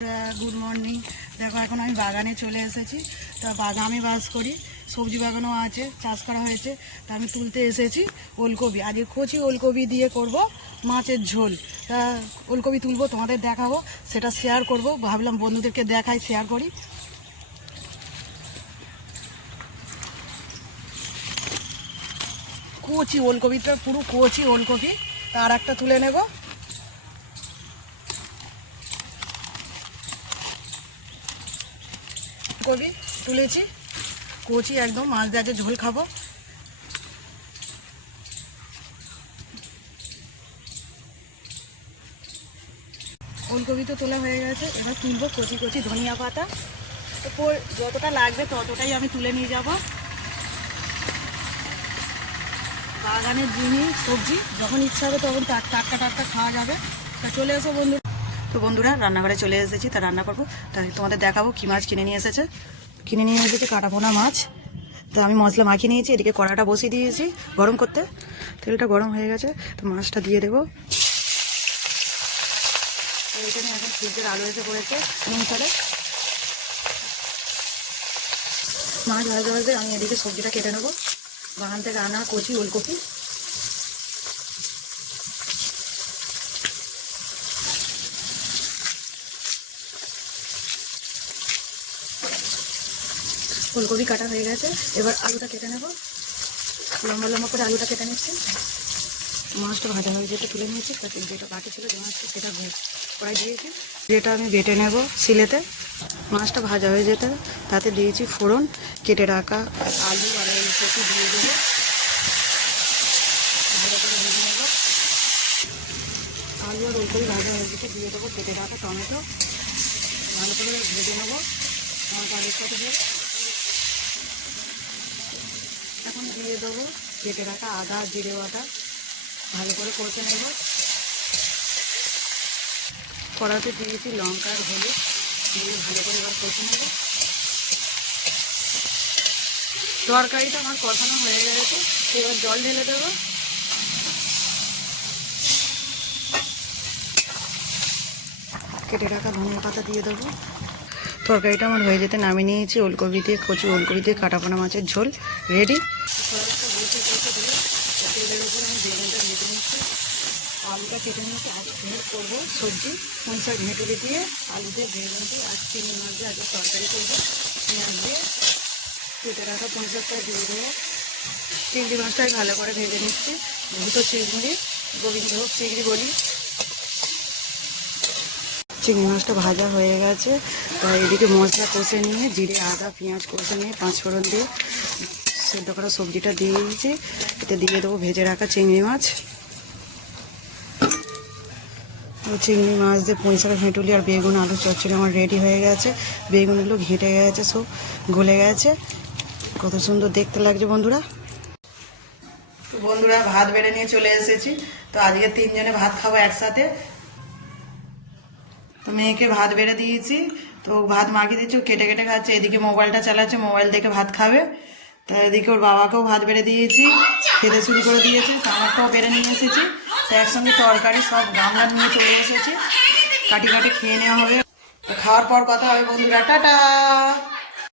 Good morning. देखो এখন আমি বাগানে চলে এসেছি। তা বাগানে বাস করি, সবজি বাগানও আছে, চাষ করা হয়েছে। তা আমি তুলতে এসেছি ওলকপি। আজকে কচি ওলকপি দিয়ে করব মাছের ঝোল। তা ওলকপি তুলবো, তোমাদের দেখাবো, সেটা শেয়ার করব। ভাবলাম বন্ধুদেরকে দেখাই, শেয়ার করি। কচি ওলকপিটা পুরো কচি ওলকপি। তার একটা তুলে নেব। কপি তুলেছি, কচি একদম, মাছ দিয়ে আজকে ঝোল খাবো। ওলকপি তো তোলা হয়ে গেছে, এবার তুলবো কচি কচি ধনিয়া পাতা। এরপর যতটা লাগবে ততটাই আমি তুলে নিয়ে যাব। বাগানের জিনিস সবজি যখন ইচ্ছা হবে তখন টাটকা টাটকা খাওয়া যাবে। তা চলে এসো বন্ধু। তো বন্ধুরা রান্নাঘরে চলে এসেছি, তা রান্না করবো। তাই তোমাদের দেখাবো কী মাছ কিনে নিয়ে এসেছে কাটাপোনা মাছ। তো আমি মশলা মাখিয়ে নিয়েছি, এদিকে কড়াটা বসিয়ে দিয়েছি গরম করতে। তেলটা গরম হয়ে গেছে, তো মাছটা দিয়ে দেবো। এইখানে এখন ফ্রিজের আলু এসে পড়েছে অনুসারে। মাছ ভাজা ভাজবে, আমি এদিকে সবজিটা কেটে নেবো। বাগান থেকে আনা কচি ওলকপি। ফুলকপি কাটা হয়ে গেছে, এবার আলুটা কেটে নেব। লম্বা লম্বা করে আলুটা কেটে নিচ্ছি। মাছটা ভাজা হয়ে যেতে তুলে নিয়েছি, তাতে যেটা বাকি ছিল যে মাছটা সেটা কড়াই দিয়েছি। যেটা আমি বেটে নেব শিলেতে। মাছটা ভাজা হয়ে যেতে তাতে দিয়েছি ফোড়ন, কেটে রাখা আলু আর ওলকপি দিয়ে দেবো। ভালো করে ভেজে নেব। আলু আর ওলকপি ভাজা হয়ে যেতে দিয়ে দেবো কেটে রাখা টমেটো। ভালো করে ভেজে নেবো টমেটোর সাথে। এখন দিয়ে দেবো কেটে রাখা আদা জিরে বাটা। ভালো করে কষে নেব। কড়াতে দিয়েছি লঙ্কা আর হলুদ দিয়ে ভালো করে এবার কষে নেব। তরকারিটা আমার কষানো হয়ে গেছে, এবার জল ঢেলে দেবো। কেটে রাখা ধনিয়া পাতা দিয়ে দেবো। তরকারিটা আমার হয়ে যেতে নামিয়ে নিয়েছি। ওলকপি দিয়ে কচি ওলকপি দিয়ে কাটাপোনা মাছের ঝোল রেডি। তেলের উপর আমি বেগুনটা ভেজে নিচ্ছি, আলুটা কেটে নিচ্ছি। আজ ফের করবো সবজি পুঁই শাক ভেটুরে দিয়ে আলু দিয়ে বেগুন দিয়ে আর চিংড়ি মাছ দিয়ে আজকে তরকারি করবো। পেঁয়াজ দিয়ে কেটে রাখা পুঁই শাকটা দিয়ে দেবো। চিংড়ি মাছটাই ভালো করে ভেজে নিচ্ছি। দুটো চিংড়ি, গোবিন্দভোগ চিংড়ি বলি। চিংড়ি মাছটা ভাজা হয়ে গেছে, তাই এদিকে মশলা কষে নিয়ে জিরে আদা পেঁয়াজ কষে নিয়ে পাঁচফোড়ন দিয়ে সেদ্ধ করা সবজিটা দিয়ে দিয়েছি। এতে দিয়ে দেবো ভেজে রাখা চিংড়ি মাছ। চিংড়ি মাছ দিয়ে পুঁই শাক ভেঁটুলি আর বেগুন আলু চচ্চড়ি আমার রেডি হয়ে গেছে। বেগুনগুলো ঘেটে গেছে, সব গলে গেছে, কত সুন্দর দেখতে লাগছে বন্ধুরা। তো বন্ধুরা ভাত বেড়ে নিয়ে চলে এসেছি। তো আজকে তিনজনে ভাত খাবো একসাথে। তো মেয়েকে ভাত বেড়ে দিয়েছি, তো ভাত মাখিয়ে দিচ্ছি, কেটে কেটে খাচ্ছে। এদিকে মোবাইলটা চালাচ্ছে, মোবাইল দেখে ভাত খাবে। তা এদিকে ওর বাবাকেও ভাত বেড়ে দিয়েছি, খেতে শুরু করে দিয়েছে। আমারটাও বেড়ে নিয়ে এসেছি। তো একসঙ্গে তরকারি সব গামলা নিয়ে চলে এসেছি, কাটি কাটি খেয়ে নেওয়া হবে। খাওয়ার পর কথা হবে বন্ধুরা, টাটা।